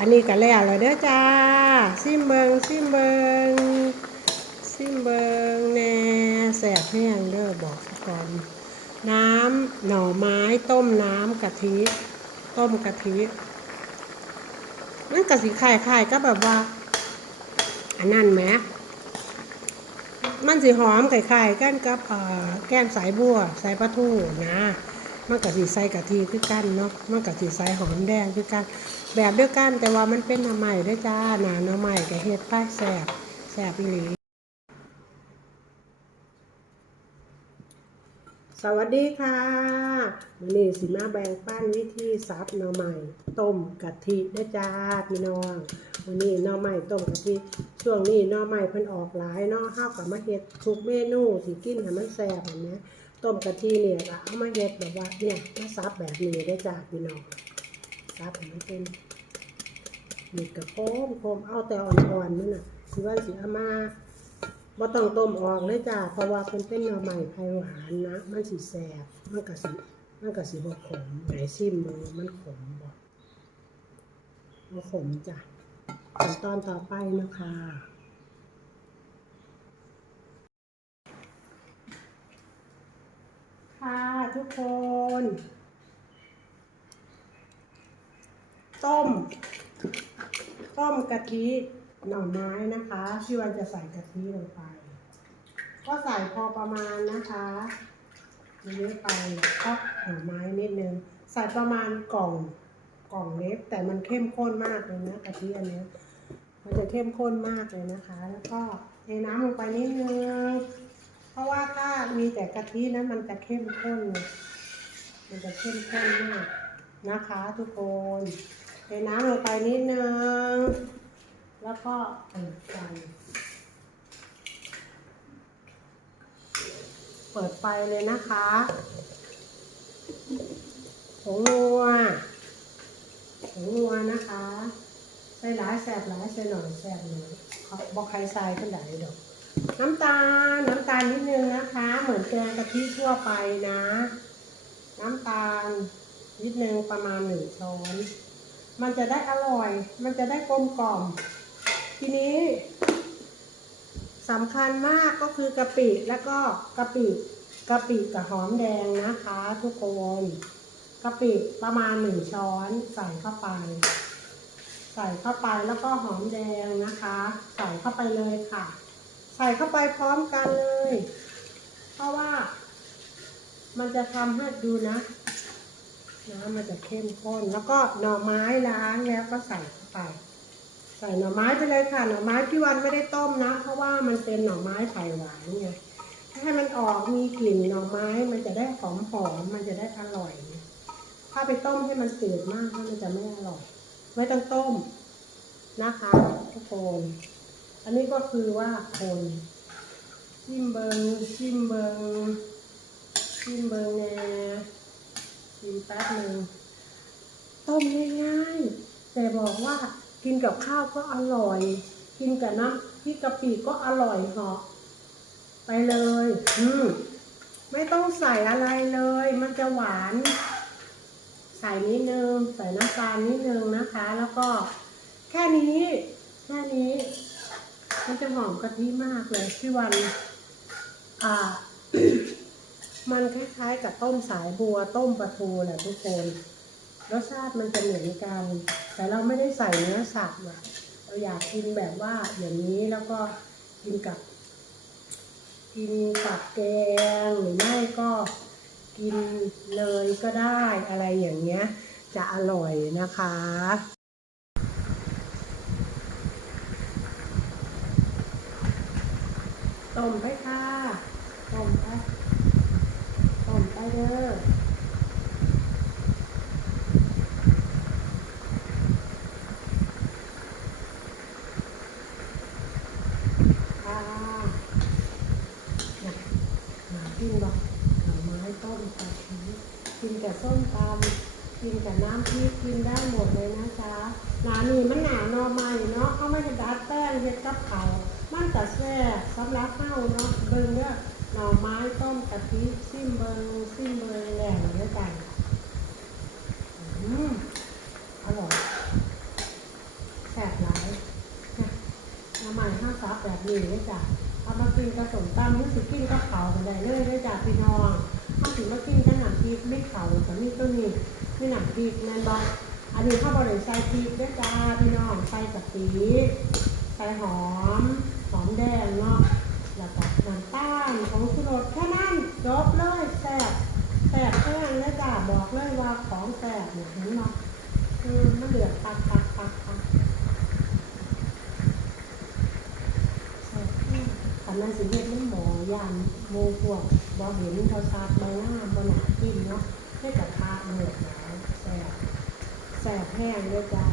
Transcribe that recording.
อันนี้ก็แล้วเลยเด้อจ้าซิมเบิงซิมเบิงซิมเบิงแน่แสบแห้งเด้อบอกก่อน น้ำหน่อไม้ต้มน้ำกะทิ ต้มกะทิมันกะสิคล้ายๆก็แบบว่า อันนั้นไหมมันสิหอมคล้ายๆกันกับแก้มสายบัวสายปลาทูนะ มันกะสิใส่กะทิคือกันเนาะมันกะสิใส่หอมแดงคือกัน แบบเดียวกันแต่ว่ามันเป็นหน่อใหม่ด้วยจ้าหนาหน่อใหม่กับเฮ็ดป้ายแสบแสบอีหลีสวัสดีค่ะวันนี้สิมาแบ่งปันวิธีซับหน่อใหม่ต้มกะทิด้วยจ้าพี่น้องวันนี้หน่อใหม่ต้มกะทิช่วงนี้หน่อใหม่เพิ่นออกหลายเนาะห้าวกับมาเฮ็ดทุกเมนูที่กินให้มันแซ่บแบบนี้ ต้มกะทิเนี่ยก็เอามาเฮ็ดแบบว่าเนี่ยมาซับแบบนี้ได้จ้าพี่น้องซับให้มันเป็นนี่กระโคมโคมเอาแต่อ่อนๆมันน่ะสิว่าสิเอามาบ่ต้องต้มออกเลยจ้าเพราะว่าเพิ่นเป็นหน่อใหม่ไผ่หวานนะ มันสิแซ่บมันก็สิมันก็สิบ่ขมไหนชิมดูมันขมบ่บ่ขมจ้ะขั้นตอนต่อไปนะคะ ค่ะทุกคน ต้ม ต้มกะทิหน่อไม้นะคะพี่วันจะใส่กะทิลงไป ก็ใส่พอประมาณนะคะไม่เยอะไปก็หน่อไม้นิดนึงใส่ประมาณกล่องกล่องเล็กแต่มันเข้มข้นมากเลยนะกะทิอันนี้มันจะเข้มข้นมากเลยนะคะ แล้วก็เทน้ำลงไปนิดนึง ราะว่าถ้ามีแต่กะทินะมันจะเข้มข้น มันจะเข้มข้นมากนะคะทุกคนเทน้ำลงไปนิดนึง แล้วก็เปิดไฟ เปิดไฟเลยนะคะผงนัวผงนัวนะคะ ใส่หลายแสบหลายใส่หน่อยแสบหน่อยเขาบอกใครใส่ก็ได้ดอก น้ำตาลน้ำตาลนิดนึงนะคะ เหมือนแกงกะทิทั่วไปนะ น้ำตาลนิดนึงประมาณหนึ่งช้อน มันจะได้อร่อย มันจะได้กลมกล่อม ทีนี้สำคัญมากก็คือกะปิแล้วก็กะปิกะปิกับหอมแดงนะคะ ทุกคนกะปิประมาณหนึ่งช้อนใส่เข้าไป ใส่เข้าไปแล้วก็หอมแดงนะคะ ใส่เข้าไปเลยค่ะ ใส่เข้าไปพร้อมกันเลย เพราะว่า มันจะทำให้ดูนะ น้ำมันจะเข้มข้น แล้วก็หน่อไม้ล้างแล้วก็ใส่เข้าไป ใส่หน่อไม้ไปเลยค่ะ หน่อไม้พี่วันไม่ได้ต้มนะ เพราะว่ามันเป็นหน่อไม้ไผ่หวานไงให้มันออกมีกลิ่นหน่อไม้ มันจะได้หอมหอมๆมันจะได้อร่อย ถ้าไปต้มให้มันจืดมากมันจะไม่อร่อย ไม่ต้องต้มนะคะทุกคน อันนี้ก็คือว่าคนชิมเบิงชิมเบิงชิมเบิงแน่ชิมแป๊บหนึ่งต้มง่ายๆแต่บอกว่ากินกับข้าวก็อร่อย กินกับน้ำพริกกะปิก็อร่อยเหาะไปเลย อืมไม่ต้องใส่อะไรเลย มันจะหวาน ใส่นิดนึง ใส่น้ำตาลนิดนึงนะคะ แล้วก็แค่นี้ แค่นี้ มันจะหอมกะทิมากเลยพี่วัน อ่า มันคล้ายๆกับต้มสายบัวต้มปลาทูแหละทุกคนรสชาติมันจะเหมือนกัน แต่เราไม่ได้ใส่เนื้อสัตว์อะเราอยากกินแบบว่าอย่างนี้แล้วก็กินกับ กินกับแกงหรือไม่ก็กินเลยก็ได้อะไรอย่างเงี้ย จะอร่อยนะคะ ต้มไปค่ะต้มไปต้มไปเด้อค่ะน่ะมากินบ่หน่อไม้ต้มกะทิกินกับส้มตำกินกับน้ำพริกกินได้หมดเลยนะจ๊ะหนาหนีมันหนาหนอใหม่เนาะเอาไม่ได้ดัดแป้งเฮ็ดกับเขา ก็แซ่สำหรับเฮาเนาะเบิ่งเด้อหน่อไม้ต้มกะทิซิมเบิงซิมเบิงแหล่งด้วยกันอืมอร่อยน้ำใหม่ห้าวซับแบบนี้เลยจ้ะเอามากินกระสมตำรู้สึกกินก็เขากันได้เลยเลยจ้ะพี่น้องเอาถึงมากินกันหนังพริกไม่เขาแต่นี่ต้นนี้ไม่หนังพริกแมนบอกอันนี้ข้าวบริใส่พริกด้วยจ้าพี่น้องใส่กะปิใส่หอม หอมแดงเนาะแล้วก็น้ำตาลของสุรสแค่นั้นจบเลยแซ่บแซ่บแห้งเลยจ้ะบอกเลยว่าของแซ่บเนี่ยเห็นเนาะอืมมันเหลือปักปักปักปักอันนั้นสิเฮ็ดมันหมอยานโมพวกบ่เห็นเขาชาดบ่งามบ่หนากินเนาะให้กับทาเลือหนาวแสบแสบแห้งด้วยจ้า